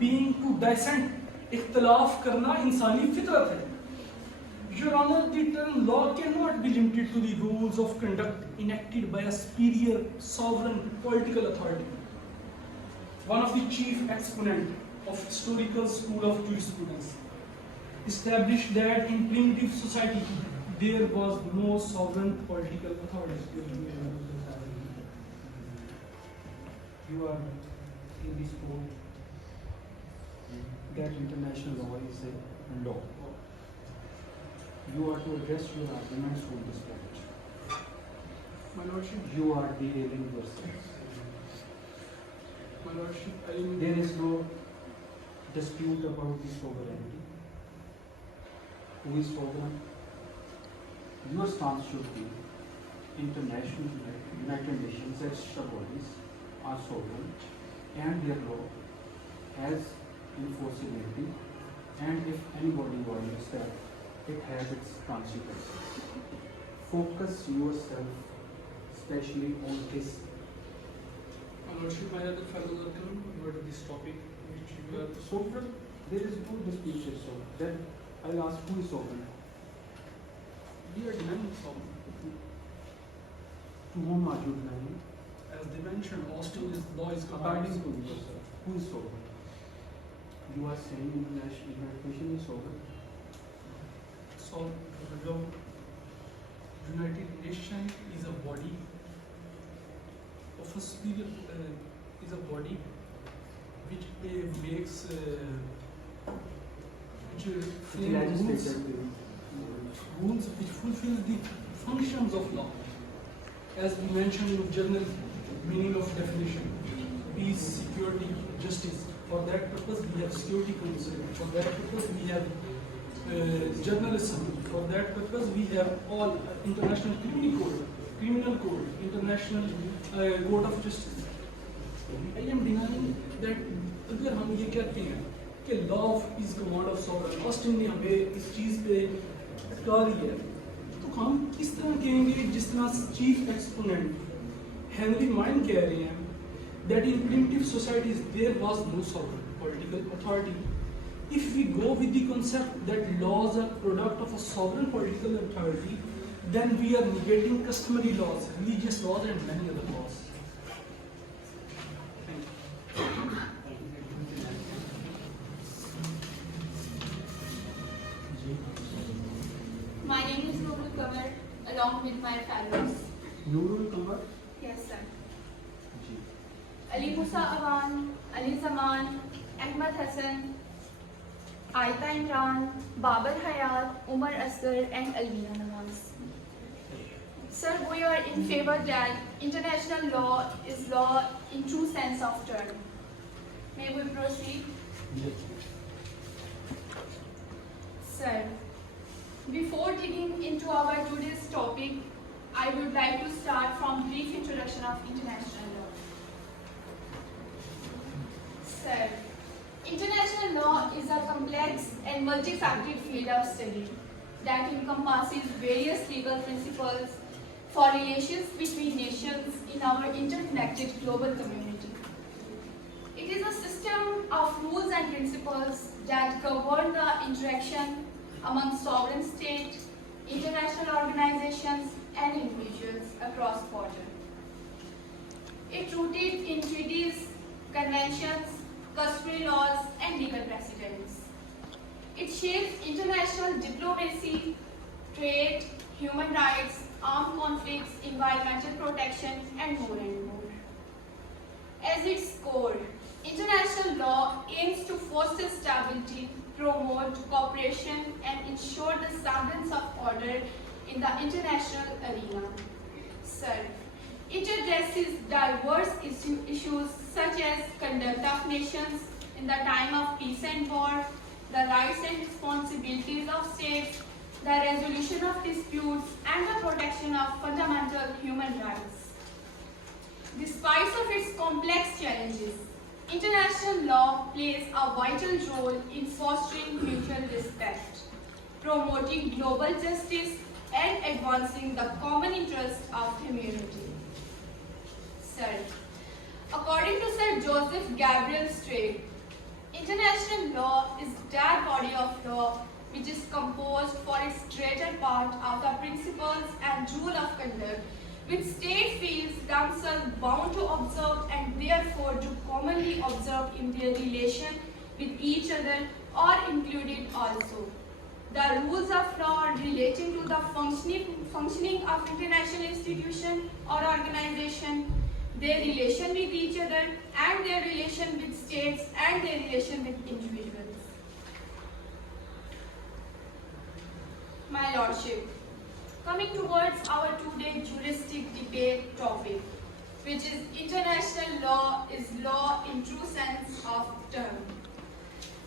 being to dissent इख्तिलाफ करना इंसानी फितरत है. Your Honor, the term law cannot be limited to the rules of conduct enacted by a superior sovereign political authority. One of the chief exponents of historical school of jurisprudence established that in primitive society there was no sovereign political authority. You are in this court that international law is a law. You are to address your arguments on this point. My Lordship, You are derailing yourself. My Lordship, There is no dispute about the sovereignty. Who is sovereign? Your stance should be international United Nations as bodies are sovereign and their law has enforceability, and if anybody violates that, it has its consequences. Focus yourself especially on this. My Lordship, my other fellows are coming over to this topic which you are Sovereign, there is no dispute is so. Then I'll ask who is sovereign? we are denying sovereign. To whom are you denying? As they mentioned, Austin is law is According to yourself, who is sovereign? You are saying international United Nations is sovereign. So the United Nations is a body of a superior is a body which makes which frames rules which fulfill the functions of law. As we mentioned in general meaning of definition, peace, security, justice. For that purpose we have security council. For that purpose we have journalism. For that purpose we have all international criminal code, international code of justice. I am denying that अगर हम ये कहते हैं कि law is command of sovereign, Austin ने हमें इस चीज़ पे अटका दिया है, तो हम इस तरह कहेंगे जिस तरह चीफ एक्सपोनेंट हेनरी माइन कह रहे हैं that in primitive societies there was no sovereign political authority. If we go with the concept that laws are product of a sovereign political authority, then we are negating customary laws, religious laws and many other laws. My name is Nurul Kamar, along with my fellows. Nurul Kamar? Yes, sir. Ali Musa Awan, Ali Zaman, Ahmad Hassan, Aita Imran, Babar Hayat, Umar Asghar and Alvina Nawaz. Sir, we are in favor that international law is law in true sense of term. May we proceed? Yes. Sir, before digging into our today's topic, I would like to start from brief introduction of international law. Sir, international law is a complex and multifaceted field of study that encompasses various legal principles for relations between nations in our interconnected global community. It is a system of rules and principles that govern the interaction among sovereign states, international organizations, and individuals across borders. It rooted in treaties, conventions, customary laws, and legal precedents. It shapes international diplomacy, trade, human rights, armed conflicts, environmental protection, and more and more. As its core, international law aims to foster stability, promote cooperation, and ensure the semblance of order in the international arena. Sir, it addresses diverse issues such as conduct of nations in the time of peace and war, the rights and responsibilities of states, the resolution of disputes, and the protection of fundamental human rights. Despite of its complex challenges, international law plays a vital role in fostering mutual respect, promoting global justice, and advancing the common interest of humanity. Sir, according to Sir Joseph Gabriel Strait, international law is that body of law which is composed for its greater part of the principles and rule of conduct which state feels themselves bound to observe and therefore do commonly observe in their relation with each other or included also. The rules of law relating to the functioning of international institution or organization, their relation with each other and their relation with states and their relation with individuals. My Lordship, coming towards our today juristic debate topic, which is international law is law in true sense of term.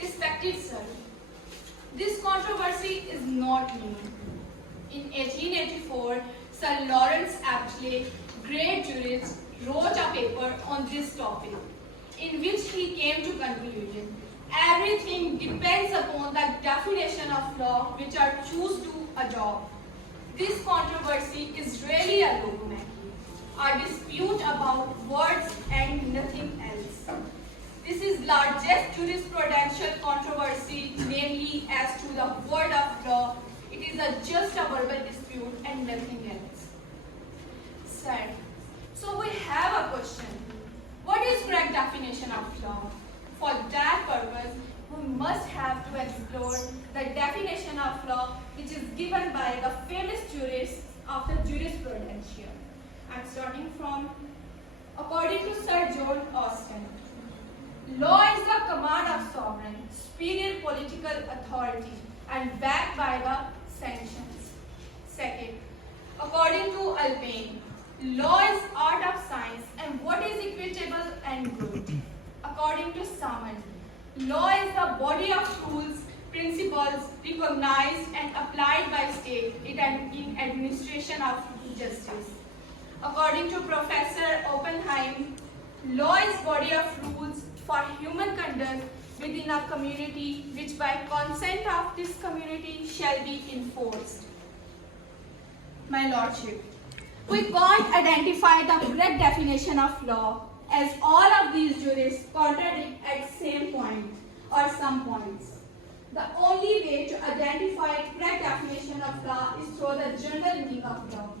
Respected sir, this controversy is not new. In 1884, Sir Lawrence Aptley, great jurist, wrote a paper on this topic, in which he came to conclusion everything depends upon the definition of law which are choose to adopt. This controversy is really a dogmatic, a dispute about words and nothing else. This is largest jurisprudential controversy, namely as to the word of law. It is just a verbal dispute and nothing else. Sir, so we have a question. What is correct definition of law? For that purpose, we must have to explore the definition of law which is given by the famous jurists of the jurisprudential. I am starting from, according to Sir John Austin, law is the command of sovereign, superior political authority and backed by the sanctions. Second, according to Alpine, law is art of science and what is equitable and good. According to Salmon, law is the body of rules, principles recognized and applied by state in administration of justice. According to Professor Oppenheim, law is body of rules for human conduct within a community which by consent of this community shall be enforced. My Lordship, we can't identify the correct definition of law as all of these jurists contradict at same point or some points. The only way to identify correct definition of law is through the general meaning of law,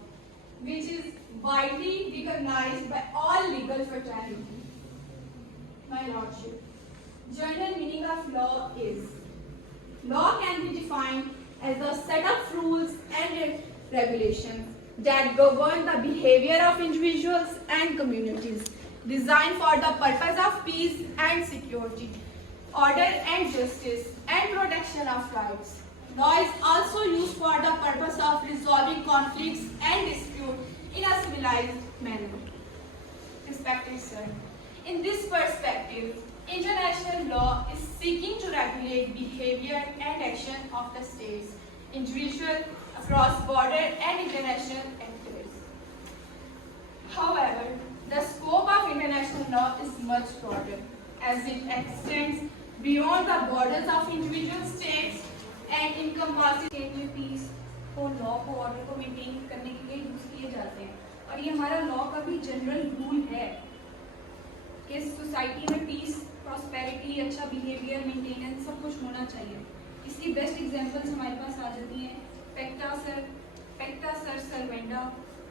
which is widely recognized by all legal fraternity. My Lordship, general meaning of law is, law can be defined as a set of rules and regulations that govern the behavior of individuals and communities, designed for the purpose of peace and security, order and justice, and protection of rights. Law is also used for the purpose of resolving conflicts and disputes in a civilized manner. Respected sir, in this perspective, international law is seeking to regulate behavior and action of the states, individual, cross-border and international actors. However, the scope of international law is much broader, as it extends beyond the borders of individual states and encompasses के piece को law को order को maintain करने के लिए use किए जाते हैं और ये हमारा लॉ का भी जनरल रूल है कि सोसाइटी में पीस, प्रॉस्पेरिटी, अच्छा बिहेवियर, मेंटेनेंस सब कुछ होना चाहिए. इसकी बेस्ट एग्जांपल्स हमारे पास आ जाती हैं पेक्टा सर सर्वेंडा,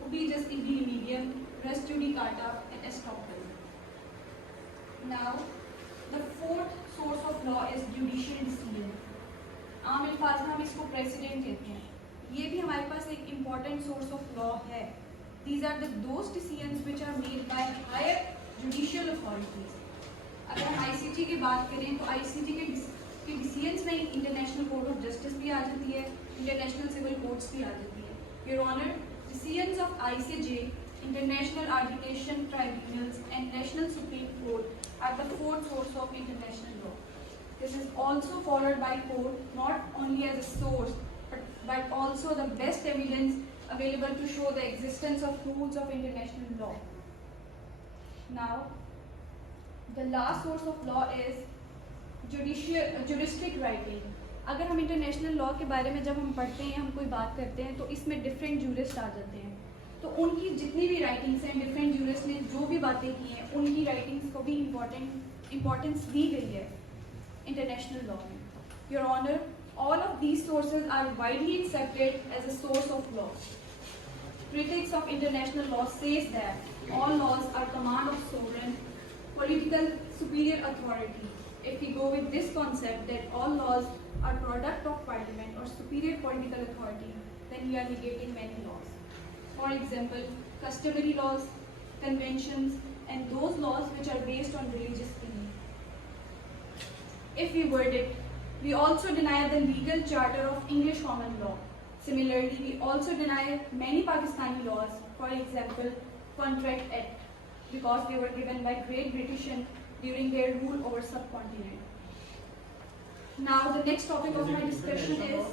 उबी जस्टिस डी मीडियम, res judicata and estoppel. Now the fourth source of law is judicial decision. आम अल्फाज में हम इसको प्रेसिडेंट कहते हैं. ये भी हमारे पास एक इम्पॉर्टेंट सोर्स ऑफ लॉ है. These are those decisions which are made by higher judicial authorities. अगर आईसीटी की बात करें तो आईसीटी के डिसीजंस में इंटरनेशनल कोर्ट ऑफ जस्टिस भी आ जाती है, इंटरनेशनल सिविल कोर्ट्स भी आ जाती है. Your honour, decisions of ICJ, international arbitration tribunals and national supreme court are the fourth source of international law. This is also followed by court not only as a source but also the best evidence available to show the existence of rules of international law. Now, the last source of law is juristic writing. अगर हम international law के बारे में जब हम पढ़ते हैं, हम कोई बात करते हैं तो इसमें डिफरेंट जूरिस्ट आ जाते हैं. तो उनकी जितनी भी राइटिंग्स हैं, डिफरेंट जूरिस्ट ने जो भी बातें की हैं, उनकी राइटिंग्स को भी इम्पोर्टेंस दी गई है. international law. Your Honor, all of these sources are widely accepted as a source of law. Critics of international law says that all laws are command of sovereign, political superior authority. If we go with this concept that all laws are product of parliament or superior political authority, then we are negating many laws. For example, customary laws, conventions, and those laws which are based on religious belief. If we word it, we also deny the legal charter of English common law. Similarly, we also deny many Pakistani laws, for example, Contract Act, because they were given by Great Britain during their rule over subcontinent. Now, the next topic of my discussion is